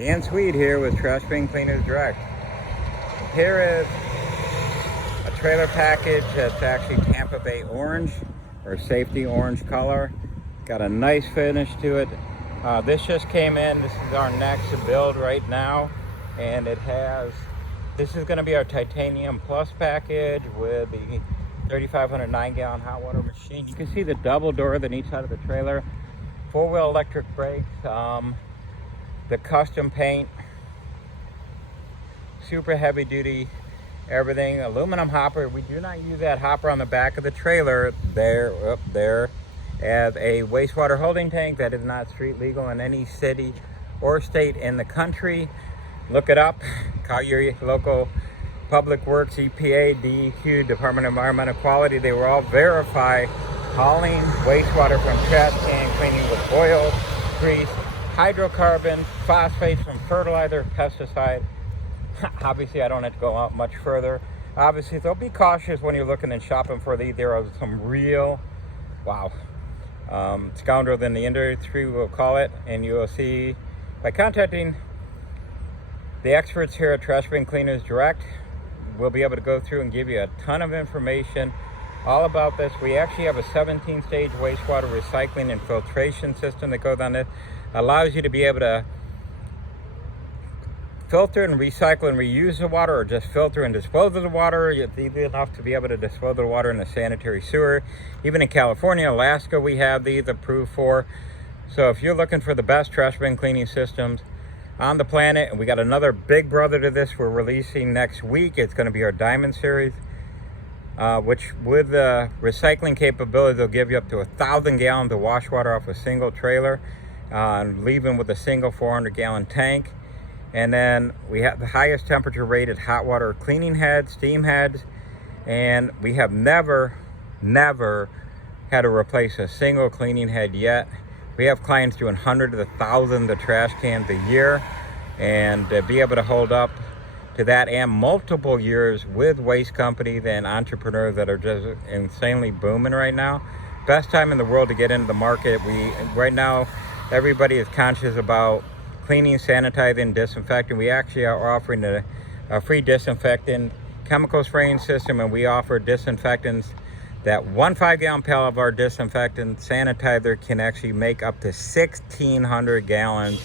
Dan Swede here with Trash Bin Cleaners Direct. Here is a trailer package that's actually Tampa Bay orange or safety orange color. Got a nice finish to it. This just came in. This is our next build right now, and this is going to be our Titanium Plus package with the 3,500 9-gallon hot water machine. You can see the double doors on each side of the trailer, four-wheel electric brakes, the custom paint, super heavy duty, everything, aluminum hopper. We do not use that hopper on the back of the trailer up there as a wastewater holding tank. That is not street legal in any city or state in the country. Look it up. Call your local Public Works, EPA, DEQ, Department of Environmental Quality. They will all verify hauling wastewater from trash can cleaning with oil, grease, hydrocarbons, phosphates from fertilizer, pesticide. Obviously, I don't have to go out much further. Obviously, so be cautious when you're looking and shopping for these. There are some real, scoundrels in the industry, we'll call it, and you will see by contacting the experts here at Trash Bin Cleaners Direct, we'll be able to go through and give you a ton of information all about this. We actually have a 17-stage wastewater recycling and filtration system that goes on this. Allows you to be able to filter and recycle and reuse the water, or just filter and dispose of the water. It's easy enough to be able to dispose of the water in the sanitary sewer. Even in California, Alaska, we have these approved for. So if you're looking for the best trash bin cleaning systems on the planet, and we got another big brother to this we're releasing next week. It's going to be our Diamond Series, which with the recycling capabilities will give you up to 1,000 gallons of wash water off a single trailer, leaving with a single 400-gallon tank. And then we have the highest temperature rated hot water cleaning heads, steam heads, and we have never had to replace a single cleaning head yet. We have clients doing hundreds of thousands of trash cans a year, and to be able to hold up to that and multiple years with waste companies and entrepreneurs that are just insanely booming right now. Best time in the world to get into the market. Right now, everybody is conscious about cleaning, sanitizing, disinfecting. We actually are offering a free disinfectant chemical spraying system, and we offer disinfectants. That 1 5-gallon pail of our disinfectant sanitizer can actually make up to 1,600 gallons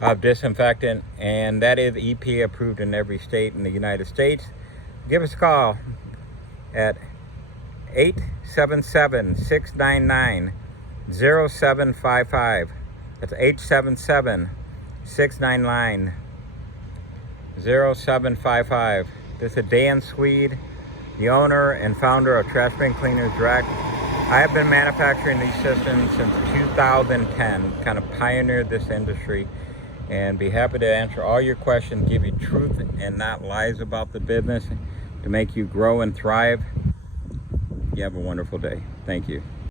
of disinfectant, and that is EPA approved in every state in the United States. Give us a call at 877-699-0755. That's 877-699-0755. This is Dan Swede, the owner and founder of Trash Bin Cleaners Direct. I have been manufacturing these systems since 2010, kind of pioneered this industry, and be happy to answer all your questions, give you truth and not lies about the business to make you grow and thrive. You have a wonderful day. Thank you.